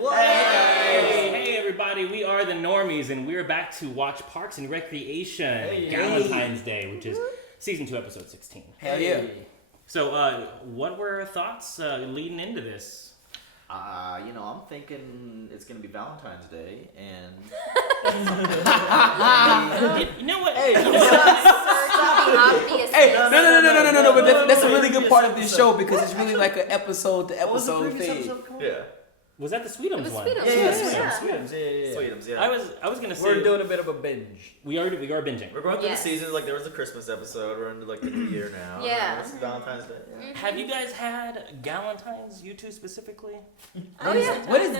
What? Hey, everybody, we are the Normies, and we're back to watch Parks and Recreation, Galentines Day, which is Season 2, Episode 16. Hell yeah. So, what were thoughts leading into this? I'm thinking it's gonna be Valentine's Day, and You know what? Hey, Obvious. Hey, no, but that's a really good part of this show because it's really like an episode to episode thing. yeah. Was that the Sweetums one? Sweetums. Sweetums, yeah. I was gonna say We're doing a bit of a binge. we are binging. We're going through Yes. the seasons. Like there was the Christmas episode. We're into like the New Year now. Yeah. It's Valentine's Day. Yeah. Have you guys had Galentines? You two specifically? Oh yeah. What is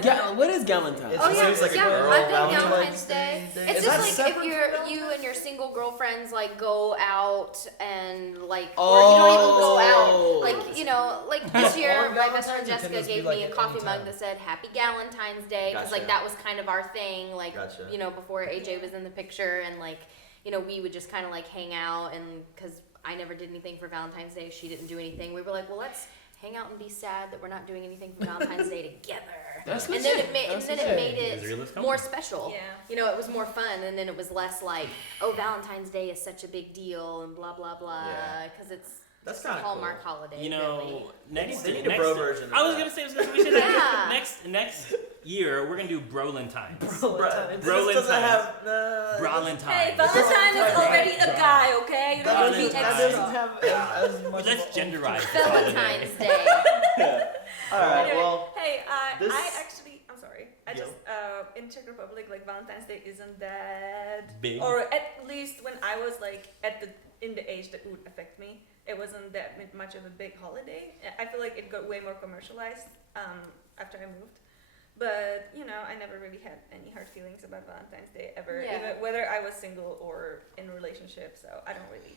Galentine? Oh yeah, Seems like a girl I've done Valentine's Galentine's Day. It's Is just that like if separate you and your single girlfriends like go out and like, or you don't even go out. Like this year, my best friend Jessica gave me a coffee mug that said "Happy Galentine's Day" because like that was kind of our thing. Like before AJ was in the picture, and like we would just kind of like hang out, and because I never did anything for Valentine's Day, she didn't do anything. We were like, well, let's hang out and be sad that we're not doing anything for Valentine's Day together. And then it made it more special. Yeah. It was more fun, and then it was less like, oh, Valentine's Day is such a big deal and blah blah blah, because it's a Hallmark holiday. Really. Next they need a bro version. I was gonna say we should have next year we're gonna do Brolentines. Brolentines. Brolentines. Hey, Valentine is already a guy, okay? You don't have to be That extra. doesn't have as much. Let's genderize Valentine's Day. All right. Anyway, Well. hey, this- I'm sorry. I just in Czech Republic, like Valentine's Day isn't that big. or at least when I was like in the age that would affect me, it wasn't that much of a big holiday. I feel like it got way more commercialized after I moved. But I never really had any hard feelings about Valentine's Day ever, even whether I was single or in a relationship. So I don't really.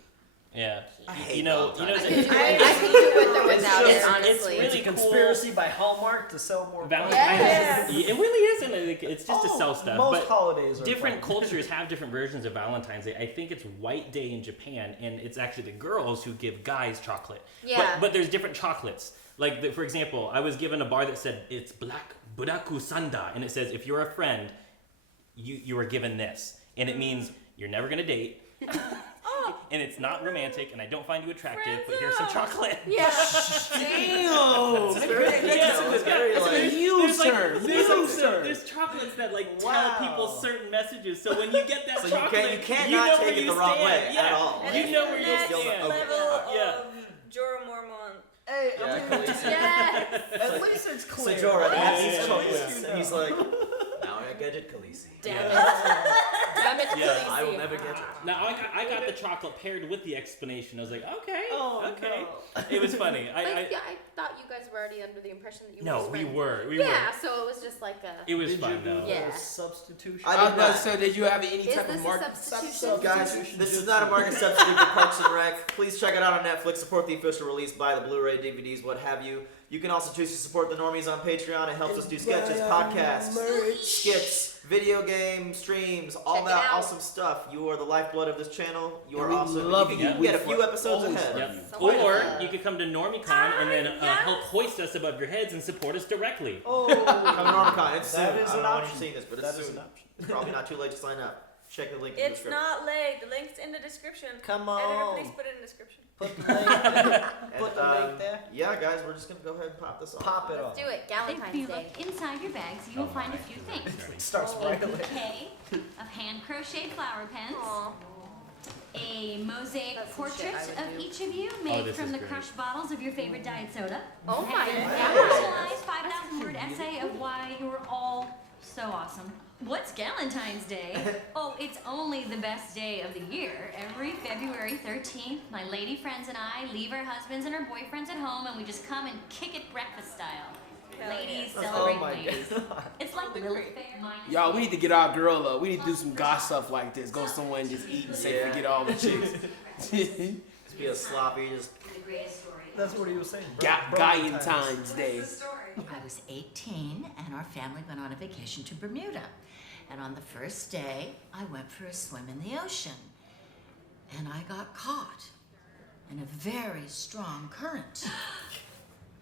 Yeah. I hate I could do with or without it, honestly. It's really It's a conspiracy by Hallmark to sell more. Valentine's. Yes. It really isn't. It's just to sell stuff. Most but holidays are different fun. cultures have different versions of Valentine's Day. I think it's White Day in Japan, and it's actually the girls who give guys chocolate. Yeah. But there's different chocolates. Like, for example, I was given a bar that said it's Black Buraku Sanda, and it says if you're a friend, you are given this, and it means you're never gonna date. And it's not romantic, and I don't find you attractive, but here's some chocolate. Yeah. Damn! It's very It's a huge term. There's chocolates that tell people certain messages. So when you get that So chocolate, you can't know not where take it you the wrong stand. way Yeah. at all. And You know it's where the you next stand. level Yeah. of Jorah Mormont. Hey, Yeah, I mean, Khaleesi. Yes. at least it's clear. So Jorah has Yeah, these yeah, chocolates, yeah. and he's like, now I get it, Khaleesi. Damn it. Damn it, Yeah, Khaleesi. I will never get it. Now I got the chocolate paired with the explanation. I was like, okay, Oh, okay. no. It was funny. I thought you guys were already under the impression that you were No, just we friends. were. Yeah, so it was just like a. It was Did you fun do though. Yeah. a substitution? I I was did about not. to say, did you have any Is type this of a market? substitution? Guys, this is not a market substitute for Parks and Rec. Please check it out on Netflix. Support the official release, buy the Blu-ray, DVDs, what have you. You can also choose to support the Normies on Patreon. It helps us do sketches, podcasts, skits, video game streams, all Check it that out. awesome stuff. You are the lifeblood of this channel. You are We awesome. love You you. can get a We few episodes always ahead. love Yep. you. Someone Or else. you could come to NormieCon and then help hoist us above your heads and support us directly. Oh, Come to NormCon. It's soon. That is I an don't know when you're option. seeing this, but That it's is soon. an option. It's probably not too late to sign up. Check the link in the It's description. not late. The link's in the description. come Editor, on. please put it in the description. Put the link, And, put the link there. Yeah, guys, we're just gonna go ahead and pop this off. Pop it Let's off. do it. If Galentine's you Day. look inside your bags, you will find a few things. It starts A right away. bouquet of hand-crocheted flower pens, Aw. a mosaic That's some portrait shit I would of do. each of you made this from is the great. crushed bottles of your favorite diet soda. Oh my and a god. personalized 5,000-word essay of why you're all so awesome. What's Galentine's Day? Oh, it's only the best day of the year. Every February 13th, my lady friends and I leave our husbands and our boyfriends at home and we just come and kick it breakfast style. Hell Ladies Oh celebrate my ladies. god. It's like Lilith Fair. minus Y'all, we need to get our girl up. We need to do some goth stuff like this. Go somewhere and just eat and say Yeah. forget all the chicks. Just be a sloppy, just the greatest story. That's what he was saying. Galentine's Day. I was 18 and our family went on a vacation to Bermuda. And on the first day, I went for a swim in the ocean. And I got caught in a very strong current.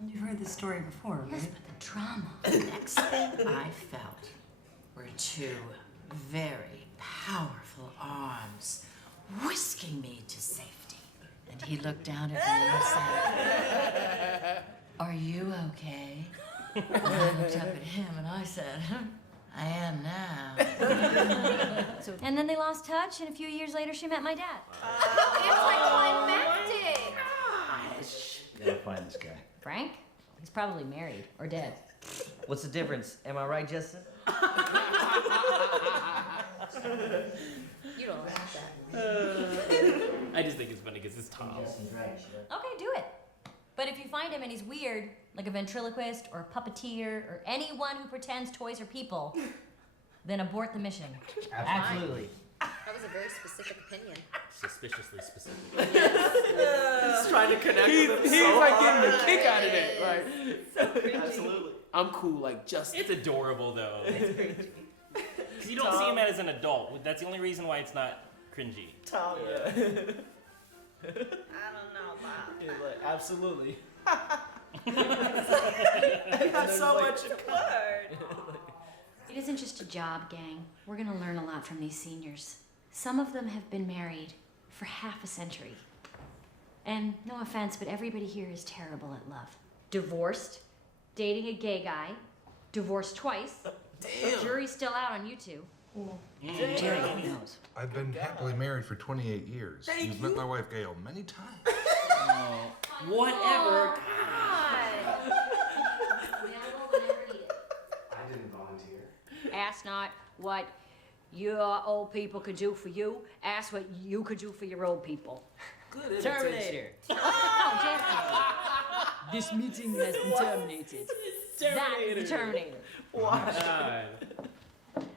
You've heard this story before, right? Yes, but the drama. The next thing I felt were two very powerful arms whisking me to safety. And he looked down at me and said, "Are you okay?" And I looked up at him and I said, "I am now." And then they lost touch, and a few years later, she met my dad. Anticlimactic. Gotta find this guy. Frank? He's probably married or dead. What's the difference? Am I right, Justin? You don't like that. I just think it's funny because it's Tom. Okay, do it. But if you find him and he's weird, like a ventriloquist or a puppeteer or anyone who pretends toys are people, then abort the mission. Absolutely. That was a very specific opinion. Suspiciously specific. He's trying to connect with him. He's so like hard. getting a kick out of that. Like, Absolutely. I'm cool, like Justin. It's adorable though. Because you don't see him as an adult. That's the only reason why it's not cringy. Tom, yeah. I don't know about He's like, absolutely. That's so much. word. It isn't just a job, gang. We're gonna learn a lot from these seniors. Some of them have been married for half a century. And no offense, but everybody here is terrible at love. Divorced, dating a gay guy, divorced twice. Damn. Jury's still out on you two. Jerry, who knows? I've been happily married for 28 years. You've met my wife Gail many times. Whatever. I didn't volunteer. Ask not what your old people could do for you. Ask what you could do for your old people. Good Terminator. This meeting has been terminated. That is the Terminator. God.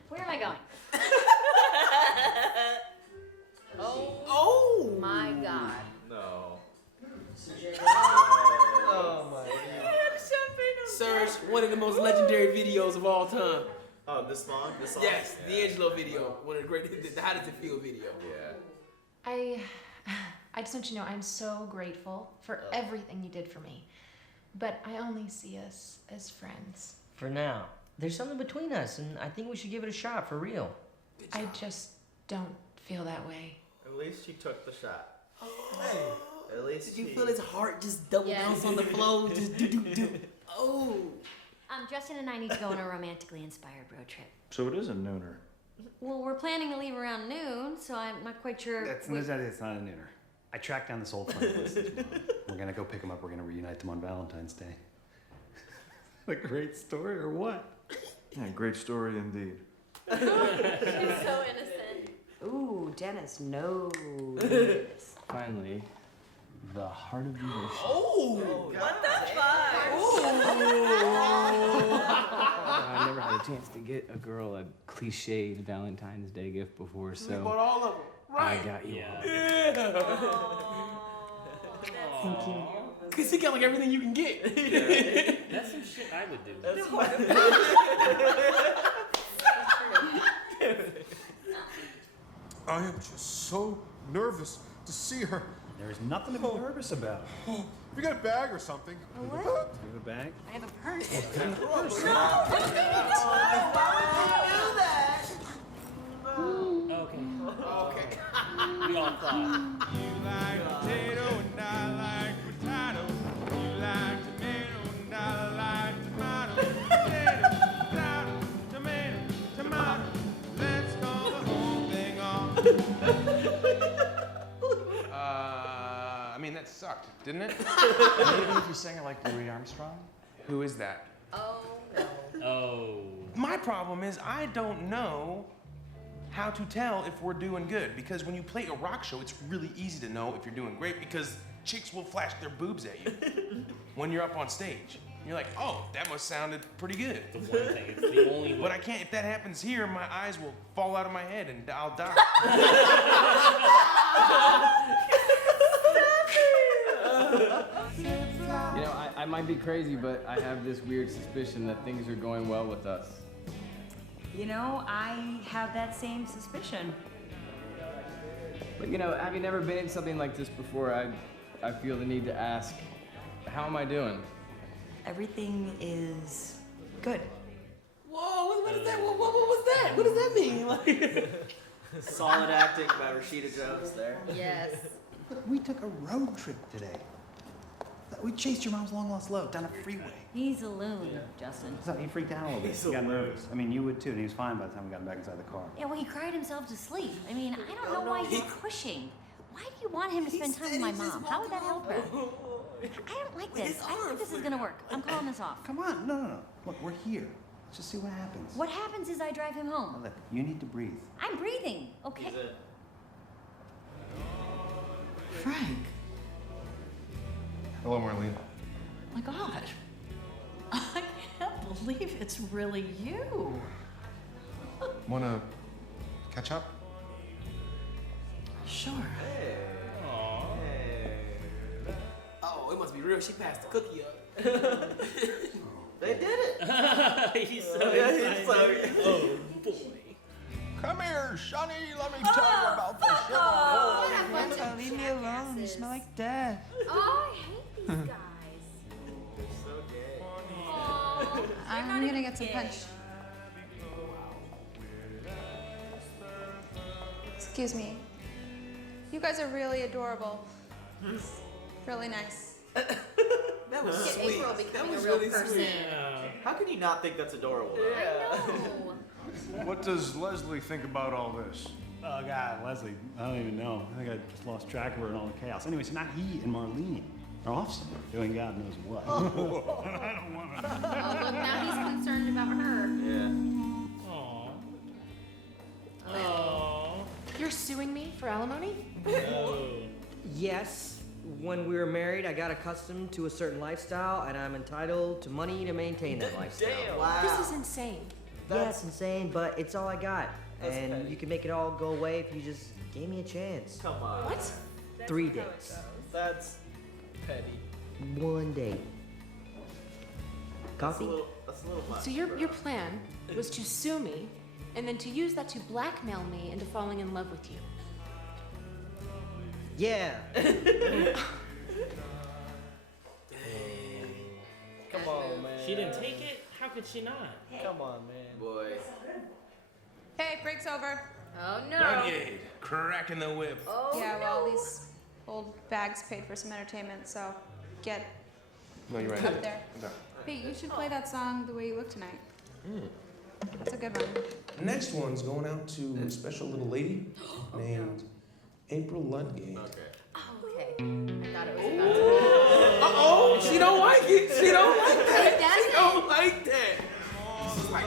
Where am I going? Oh my God. No. Oh my god. Sir, one of the most legendary videos of all time. Oh, this song? This song? Yes, D'Angelo video. One of the greatest, the How Does It Feel video. Yeah. I just want you to know I'm so grateful for everything you did for me. But I only see us as friends. For now. There's something between us, and I think we should give it a shot, for real. I just don't feel that way. At least she took the shot. Hey. At least Did you she... feel his heart just double bounce on the floor? Just do. Oh. Justin and I need to go on a romantically inspired road trip. So it is a nooner. Well, we're planning to leave around noon, so I'm not quite sure. It's not a nooner. I tracked down this old friend of his mom. We're gonna go pick him up. We're gonna reunite them on Valentine's Day. A great story or what? Yeah, great story indeed. She's so innocent. Ooh, Dennis, no. Finally, the heart of the ocean. Oh. What the fuck? I never had a chance to get a girl a cliched Valentine's Day gift before, You so bought all of them. Right. I got you. Thank you. Cause he got like everything you can get. That's some shit I would do. I am just so nervous to see her. There's nothing to be nervous about. Oh, have you got a bag or something? Do you have a bag? I have a purse. Okay. We all thought. You like potato and I like potato. You like tomato and I like tomato. Potato, tomato, tomato. Let's call the whole thing off. I mean, that sucked, didn't it? Maybe if you sang it like Louis Armstrong. Who is that? Oh no. Oh. My problem is I don't know how to tell if we're doing good, because when you play a rock show, it's really easy to know if you're doing great because chicks will flash their boobs at you when you're up on stage. You're like, oh, that must sounded pretty good. The one thing. It's the only way. But I can't, if that happens here, my eyes will fall out of my head and I'll die. You know, I might be crazy, but I have this weird suspicion that things are going well with us. You know, I have that same suspicion. But you know, having never been in something like this before, I feel the need to ask, how am I doing? everything is good. Whoa, what is that? What was that? What does that mean? Like, Solid acting by Rashida Jones there. Yes. We took a road trip today. We chased your mom's long lost love down a freeway. He's a loon, Justin. So he freaked out a little bit. He's He got a nervous. I mean, you would too, and he was fine by the time we got back inside the car. Yeah, well, he cried himself to sleep. I mean, I don't know why he's pushing. Why do you want him to spend time with my mom? How would that help her? I don't like this. I don't think this is gonna work. I'm calling this off. Come on, no. Look, we're here. Let's just see what happens. What happens is I drive him home. Now, look, you need to breathe. I'm breathing, okay? Frank, Hello, Marlene. my God. I can't believe it's really you. Wanna catch up? Sure. oh, it must be real. She passed the cookie up. They did it. He's so He's so excited. Oh boy. Come here, Sonny. Let me tell you about the sugar. Leave me alone. You smell like death. Oh, I hate these guys. So gay. I'm gonna get some punch. Excuse me. You guys are really adorable. Really nice. That was Look at sweet. April That becoming was a real really person. sweet. How can you not think that's adorable? I know. What does Leslie think about all this? Oh, God, Leslie, I don't even know. I think I just lost track of her in all the chaos. Anyway, so now he and Marlene are off somewhere doing God knows what. I don't want to. Oh, look, now he's concerned about her. Yeah. Aww. Aww. You're suing me for alimony? No. Yes, when we were married, I got accustomed to a certain lifestyle, and I'm entitled to money to maintain that lifestyle. Damn. Wow. This is insane. Yeah, it's insane, but it's all I got. That's And petty. you can make it all go away if you just gave me a chance. Come on. What? 3 days. That's petty. 1 date. Coffee? That's a little much. So your plan was to sue me, and then to use that to blackmail me into falling in love with you. Yeah. Come on, man. She didn't take it? How could she not? Come on, man. Boy. Hey, break's over. Oh no. Kanye, cracking the whip. Oh Yeah, no. well, these old bags paid for some entertainment, so get No, you're right. up there. No. Hey, you should play that song The Way You Look Tonight. That's a good one. Next one's going out to a special little lady named April Ludgate. Okay. Oh, okay. I thought it was about to Uh-oh, she don't like it. She don't like that. She She don't like that. She's like,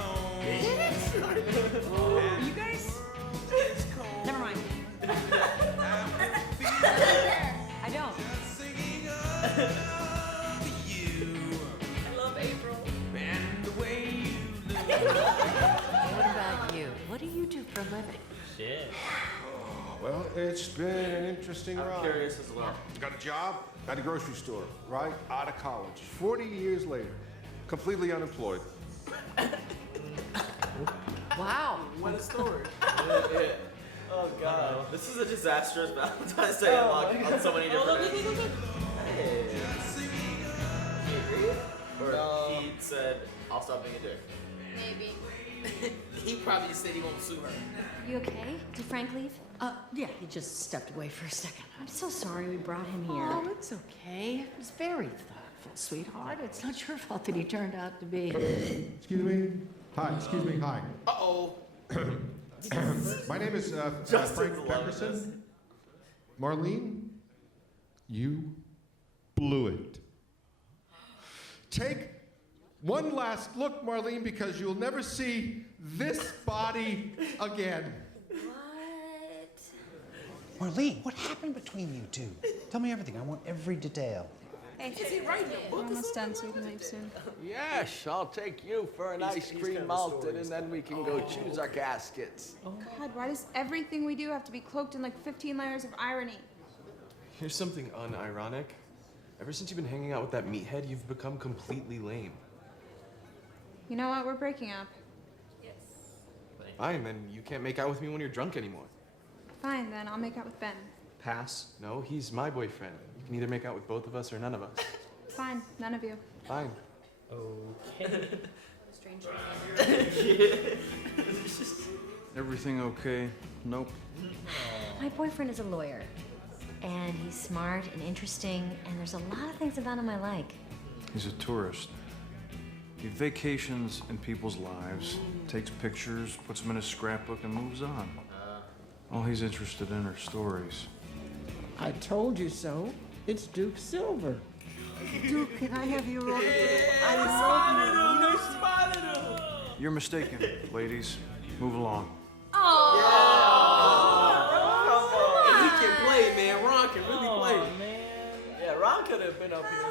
You guys? Never mind. I don't. I love April. What about you? What do you do for a living? Shit. Well, it's been an interesting I'm ride. curious as well. Got a job at a grocery store, right out of college. 40 years later, completely unemployed. Wow. what a story. Yeah. Oh god. This is a disastrous Valentine's Day unlock on so many different ends. Hey. He agreed? Or he said, I'll stop being a dick. Maybe. He probably said he won't sue her. You okay? Did Frank leave? Yeah, he just stepped away for a second. I'm so sorry we brought him here. Oh, it's okay. It was very thoughtful, sweetheart. It's not your fault that he turned out to be. Excuse me. Hi, excuse me. Hi. Uh-oh. My name is Justin's Frank loving this. Peckerson. Marlene, you blew it. Take one last look, Marlene, because you'll never see this body again. What? Marlene, what happened between you two? Tell me everything. I want every detail. Hey, Is he writing a we're book or almost something? done, so we can leave soon. Yes, I'll take you for an ice he's cream got the malted, stories. and then we can go choose our caskets. God, why does everything we do have to be cloaked in like 15 layers of irony? Here's something unironic. Ever since you've been hanging out with that meathead, you've become completely lame. You know what? We're breaking up. Fine, then you can't make out with me when you're drunk anymore. Fine, then I'll make out with Ben. Pass. No, he's my boyfriend. You can either make out with both of us or none of us. Fine, none of you. Fine. Okay. Strange. Everything okay? Nope. My boyfriend is a lawyer, and he's smart and interesting, and there's a lot of things about him I like. He's a tourist. He vacations in people's lives, takes pictures, puts them in his scrapbook, and moves on. All he's interested in are stories. I told you so. It's Duke Silver. Duke, can I have your You're mistaken, ladies. Move along. He can play, man. Ron can really play. Man. Yeah, Ron could have been up here.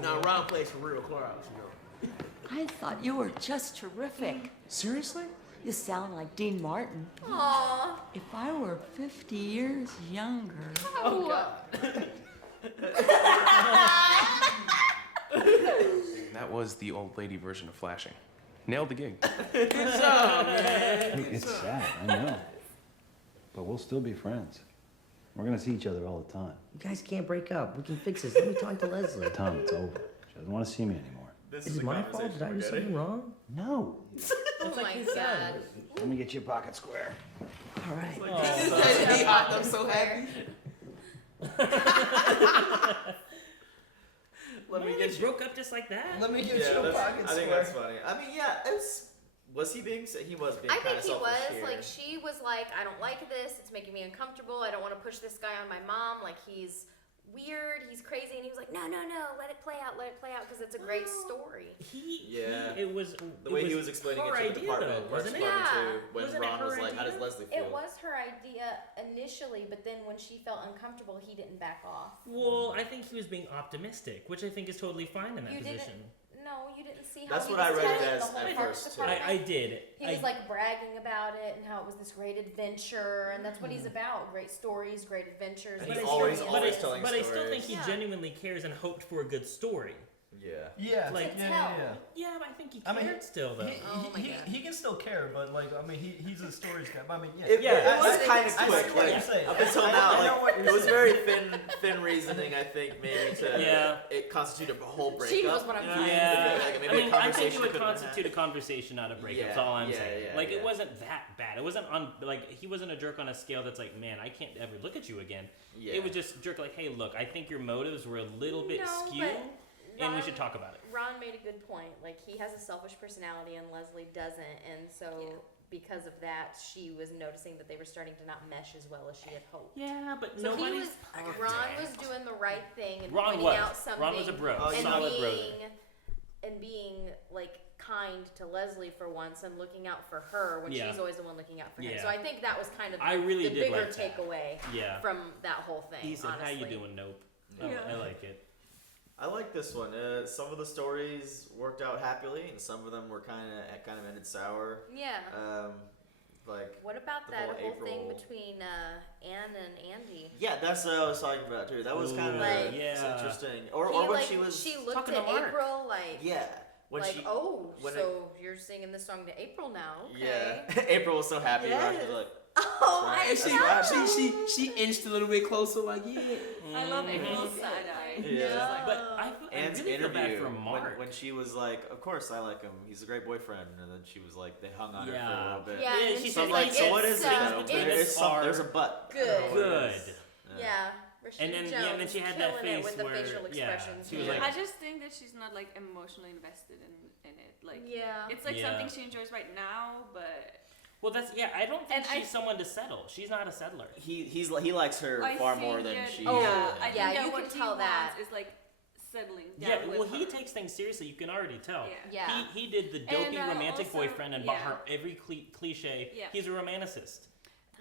Now Ron plays for real crowds, you know. I thought you were just terrific. Seriously? You sound like Dean Martin. Aww. If I were 50 years younger. Oh, God. That was the old lady version of flashing. Nailed the gig. Good job, man. Look, it's sad, I know. But we'll still be friends. We're gonna see each other all the time. You guys can't break up. We can fix this. Let me talk to Leslie. Tom, it's over. She doesn't want to see me anymore. Is it my fault? Did I do something wrong? No. Oh my God. Let me get you a pocket square. All right. I'm so happy. Let me get you. Broke up just like that. Let me get you a pocket square. I think that's funny. I mean, yeah, was he being? He was being. I think he selfish was. here. Like, she was like, I don't like this. It's making me uncomfortable. I don't want to push this guy on my mom. Like, he's weird. He's crazy. And he was like, no. Let it play out. Because it's a great story. It was the way he was explaining it to the department, wasn't it? Too, when Wasn't Ron it her was like, idea? how does Leslie feel? It was her idea initially, but then when she felt uncomfortable, he didn't back off. Well, I think he was being optimistic, which I think is totally fine in that position. No, you didn't see how That's he what was I read it telling as the whole at parks first, too. department. I did. He was like bragging about it and how it was this great adventure, and that's what he's about: great stories, great adventures. And great he's always experiences. telling But I still think he Yeah. genuinely cares and hoped for a good story. Yeah. Yeah. Like, yeah. Yeah, but I think he I mean, cared still, though. He can still care, but like, I mean, he's a stories guy. But I mean, yeah. It was kind of I see quick. what Like, you're saying. up until I now, know what like, you're it was saying. very thin reasoning. I think maybe to it constituted a whole breakup. She knows what I'm saying. Yeah, Like, maybe I mean, a I think conversation it would could have been constitute a conversation, not a breakup. That's Yeah, all I'm yeah, saying. yeah, Like, yeah. it wasn't that bad. It wasn't on, like, he wasn't a jerk on a scale that's like, man, I can't ever look at you again. Yeah. It was just jerk, like, hey, look, I think your motives were a little bit No, skewed, but and we Ron- should talk about it. Ron made a good point. Like, he has a selfish personality and Leslie doesn't, and so because of that, she was noticing that they were starting to not mesh as well as she had hoped. Yeah, but so nobody's Ron was doing the right thing and Ron pointing was. out something. Ron was a bro, and solid brother. being like kind to Leslie for once and looking out for her when Yeah. she's always the one looking out for him. Yeah. So I think that was kind of I really the did bigger like that. takeaway Yeah. from that whole thing. He said, honestly. how you doing, Nope? Yeah. I like it. I like this one. Some of the stories worked out happily, and some of them were kind of ended sour. Yeah. Like. What about the that whole whole thing April- between Anne and Andy? Yeah, that's what I was talking about too. That was kind of Like- interesting. Or He, when like, she was she looked talking at to Mark. April like Yeah. When like, she, oh, when so you're singing this song to April now? Okay. Yeah. April was so happy. Right? She was like, Oh my And god. she inched a little bit closer, like, yeah. I love April's side eye. Yeah. But I Anne's really feel bad interview for Mark. when she was like, "Of course I like him. He's a great boyfriend," and then she was like, they hung on her for a Yeah. little bit. Yeah, and she So said, I'm like, like, so what it's, is it? Though? it's There's a but. Good. Good. Yeah. Rashida And then- Jones yeah, and then she had that killing it face with the where- facial yeah, expressions. she was I like- just think that she's not like emotionally invested in it. Like, Yeah. it's like Yeah. something she enjoys right now, but Well, that's I don't think And she's someone to settle. She's not a settler. He likes her I far think more than that- she. Yeah, I think Yeah, that you what can he tell that. wants is like settling down Yeah, with well, he her. takes things seriously. You can already tell. Yeah. He did the dopey And, romantic also- boyfriend and bought yeah. her every cliche. Yeah. He's a romanticist.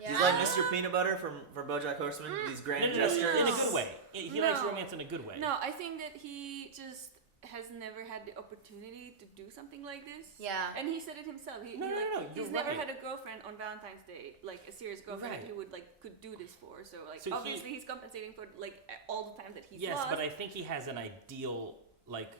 He's like Mr. Peanut Butter from BoJack Horseman. These grand No, gestures. in a good way. He likes No. romance in a good way. No, I think that he just has never had the opportunity to do something like this. Yeah. And he said it himself. He, No, he, no, like, no, he's you're never right. had a girlfriend on Valentine's Day, like a serious girlfriend Right. that he would like could do this for. So like So he- obviously he's compensating for like all the time that he's Yes, lost. but I think he has an ideal, like,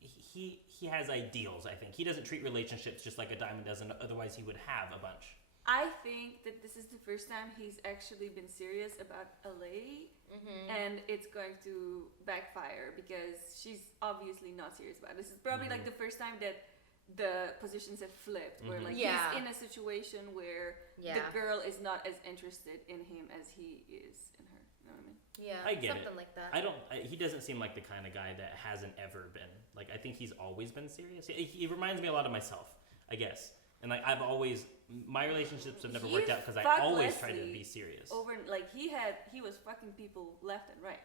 he has ideals, I think. He doesn't treat relationships just like a diamond does, and otherwise he would have a bunch. I think that this is the first time he's actually been serious about a lady, and it's going to backfire because she's obviously not serious about it. This is probably like the first time that the positions have flipped, where like he's in a situation where the girl is not as interested in him as he is in her. You know what I mean? Yeah, I get something it. like that. He doesn't seem like the kind of guy that hasn't ever been. Like, I think he's always been serious. He reminds me a lot of myself, I guess. And like my relationships have never worked out because I always tried to be serious. Over like he was fucking people left and right.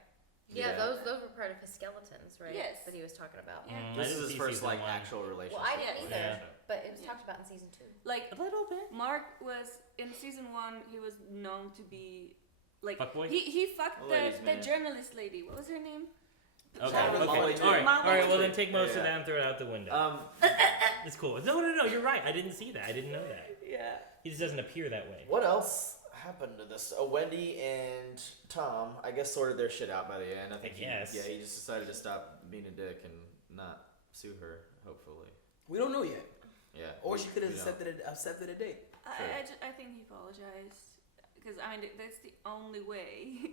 Yeah, those were part of his skeletons, right? Yes. That he was talking about. This is his first like actual relationship. Well, I didn't either, but it was talked about in season 2. Like a little bit. Mark was in season 1. He was known to be like Fuckboy? he fucked Ladies' the man. journalist lady. What was her name? Okay. All right. Well, then take most of that and throw it out the window. It's cool. No. You're right. I didn't see that. I didn't know that. Yeah. He just doesn't appear that way. What else happened to this? Wendy and Tom, I guess, sorted their shit out by the end. I think he just decided to stop being a dick and not sue her. Hopefully. We don't know yet. Yeah. Or she could have accepted a date. I think he apologized because I mean that's the only way.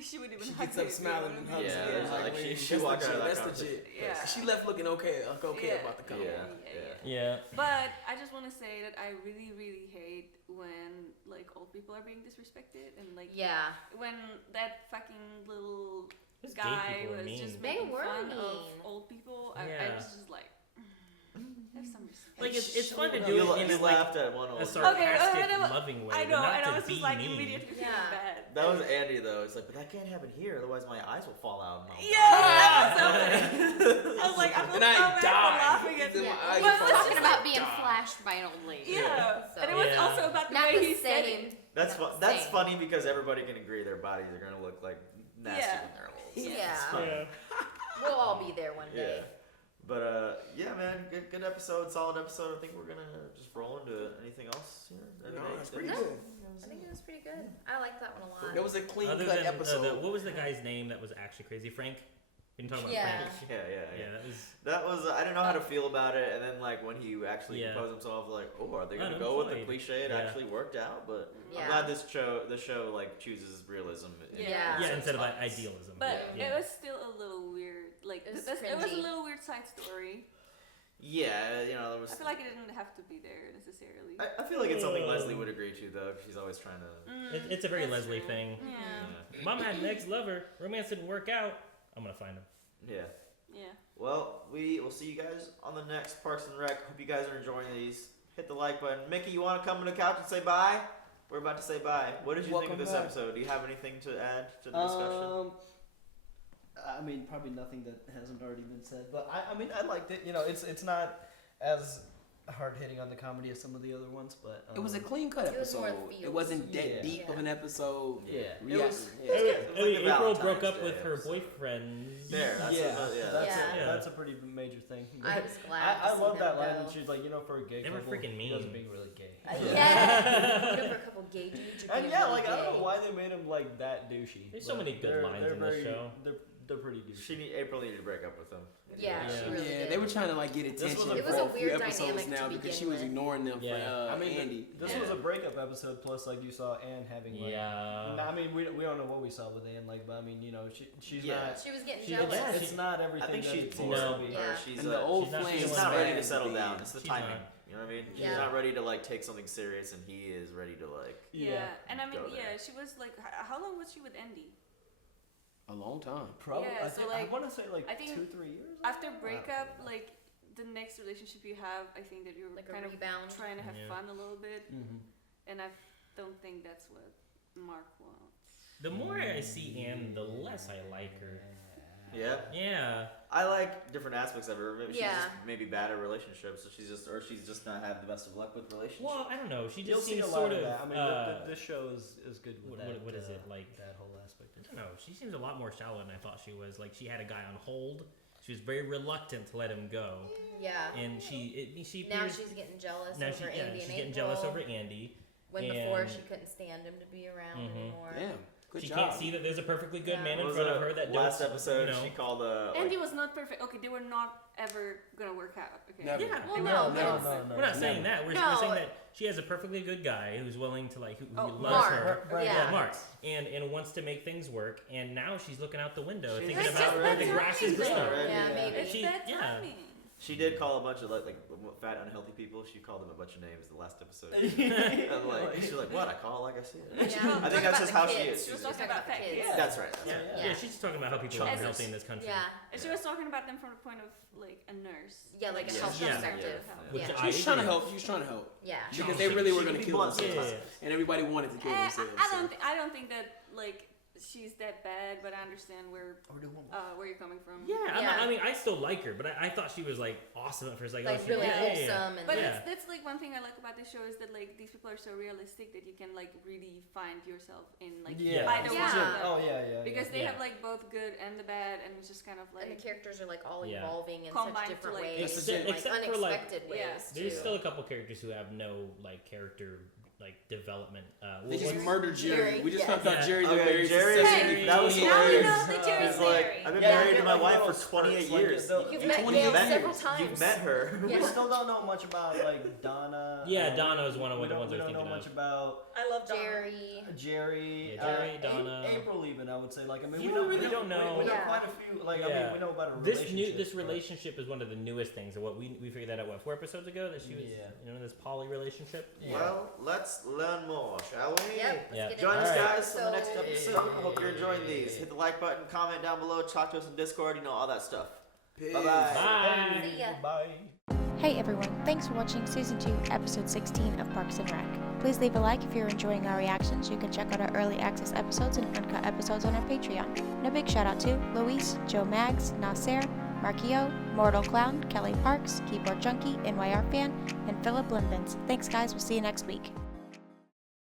She would even. She gets up smiling and hugs Yeah, him. like wait, she walked out of that that's conversation. legit. Yeah. She left looking okay about the couple. Yeah. But I just want to say that I really, really hate when like old people are being disrespected and like when that fucking little Those gay guy people are was mean. just They making were fun of mean. old people. Yeah. I was just like. Have some respect. Like it's fun to do it in laughed at one old a sarcastic, loving way. I know, but not and to I was be just like mean. immediately feeling bad. That was Andy though. It's like, but that can't happen here, otherwise my eyes will fall out. That was so funny. I was like, I feel so bad for laughing at He But was it was talking just about like- being flashed by an old lady. Yeah, So. and it was also about the Not way the he said same. it. That's Not the that's same. funny because everybody can agree their bodies are gonna look like nasty when they're old. So it's fine. Yeah. We'll all be there one day. Yeah. But yeah, man, good episode, solid episode. I think we're gonna just roll into it. Anything else here? No, it's pretty No, good. I think it was pretty good. I liked that one a lot. It was a clean Other cut than, episode. what was the guy's name that was actually crazy? Frank? You can talk about Yeah. Frank. Yeah. That was. That was I didn't know how to feel about it, and then like when he actually Yeah. composed himself, like, oh, are they gonna go with the cliche? It actually worked out, but I'm glad the show like chooses realism. Yeah, instead of idealism. But yeah. it was still a little weird. Like It was it was a cringy. little weird side story. Yeah, there was. I feel like it didn't have to be there necessarily. I feel like it's something Leslie would agree to though, 'cause she's always trying to. It's a very That's Leslie true. thing. Yeah. Mom had an ex-lover. Romance didn't work out. I'm gonna find him. Yeah. Yeah. Well, we will see you guys on the next Parks and Rec. Hope you guys are enjoying these. Hit the like button. Mickey, you want to come to the couch and say bye? We're about to say bye. What did you think of this episode? Do you have anything to add to the discussion? I mean, probably nothing that hasn't already been said, but I mean, I liked it. You know, it's not as hard hitting on the comedy as some of the other ones, but It was a clean cut It was more episode. feels. It wasn't that deep of an episode. Yeah. April broke up with her boyfriend. There, that's that's a pretty major thing. I was glad I to see love that them line, go. and she's like, for a gay They were couple, freaking he doesn't mean. being really gay. Yeah. For a couple gay dudes. And yeah, like I don't know why they made him like that douchey. There's so but many good lines they're in this very- show. They're pretty douchey. April needed to break up with him. Yeah, she really did. They were trying to like get attention It was for a a few weird episodes dynamic now to because she begin was with. ignoring them for I mean, Andy. this was a breakup episode. Plus, like you saw Anne having like. Yeah. I mean, we don't know what we saw with Anne, like, but I mean, she's Yeah. not. She was getting she- jealous. It's not everything. I think that she's it bored. seems to be. Yeah. She's And the old she's not flame feeling she's it. not ready to bad settle at the down. end. It's the She's timing. not. You know what I mean? She's Yeah. not ready to like take something serious, and he is ready to like. Yeah. And I mean, go there. she was like, how long was she with Andy? A long time. Probably. Yeah, I, so, think, like, I want to say like I think 2-3 years. After breakup, like the next relationship you have, I think that you're Like a kind of rebound. trying to have Yeah. fun a little bit, Mm-hmm. and I don't think that's what Mark wants. The more I see Anne, the less I like her. Yeah. Yeah. I like different aspects of her. Maybe she's Yeah. just maybe bad at relationships, so she's just not had the best of luck with relationships. Well, I don't know. She You'll just see seems a lot sort of of. that. I mean, this show is good with that. What is it like? That whole aspect. I don't know. She seems a lot more shallow than I thought she was. Like she had a guy on hold. She was very reluctant to let him go. Yeah. And she Now appears- she's getting jealous now over she, Andy she's and getting April. jealous over Andy. When and, before she couldn't stand him to be around anymore. Yeah. She job. can't see that there's a perfectly good man in What was front of it? her that Last does, episode, you know, she called Andy was not perfect. Okay, they were not ever gonna work out. Okay. Never. Yeah, Well, we're not saying that. We're saying that she has a perfectly good guy who's willing to who loves Mark. her. Yeah. Mark. And wants to make things work. And now she's looking out the window, thinking That's about just the bad grass is greener. timing. Yeah, maybe. It's bad timing. She did call a bunch of like fat, unhealthy people. She called them a bunch of names the last episode. and she's like, "What? I call it like I see it." Yeah. I think that's just how she is. She was talking about fat kids. That's right. Yeah, she's just talking about how people are unhealthy in this country. Yeah. And she was talking about them from the point of like a nurse. Yeah, like a health Yeah. perspective. Which Yeah. I She's trying to agree. help. She was trying to help. Yeah. Because they really were going to kill blunt themselves, and everybody wanted to kill themselves. I don't think that like she's that bad, but I understand where you're coming from. Yeah, I mean, I still like her, but I thought she was like awesome at first. Like Like, she's really wholesome and But yeah. that's like one thing I like about the show is that like these people are so realistic that you can like really find yourself in like either one of them. Oh yeah. Because they Yeah. have like both good and the bad, and it's just kind of like And the characters are like all Yeah. evolving in Combined such to, different like- ways, Except- like except for, like- unexpected ways. There's too. still a couple characters who have no like character development. They just what's- murdered Jerry. We just Yes. found out Jerry. Okay, Jerry. Jerry. That was Hey, now we hilarious. know that Jerry's He's like, married. I've been Yeah, married to my like wife little for 28 spurts, like, years. You've met Gail several times. You've met her. We still don't know much about like Donna. Yeah, Donna is one of the ones I was We don't thinking know much of. about I love Donna. Jerry. Yeah, Jerry, Donna. April even I would say like I mean You we really don't know. We know Yeah. quite a few like I Yeah. mean we know about a This relationship. this relationship is one of the newest things. What we figured that out 4 episodes ago that she was in this poly relationship. Well, let's learn more, shall we? Yep. Yeah. Let's get Join into us, this guys, for the next episode. episode. I hope you're enjoying these. Hit the like button, comment down below, talk to us in Discord, you know, all that stuff. Peace. Bye-bye. Bye. See ya. Bye. Hey everyone, thanks for watching Season 2, Episode 16 of Parks and Rec. Please leave a like if you're enjoying our reactions. You can check out our early access episodes and uncut episodes on our Patreon. And a big shout out to Luis, Joe Maggs, Nasser, Markio, Mortal Clown, Kelly Parks, Keyboard Junkie, NYR Fan, and Philip Limbens. Thanks guys, we'll see you next week.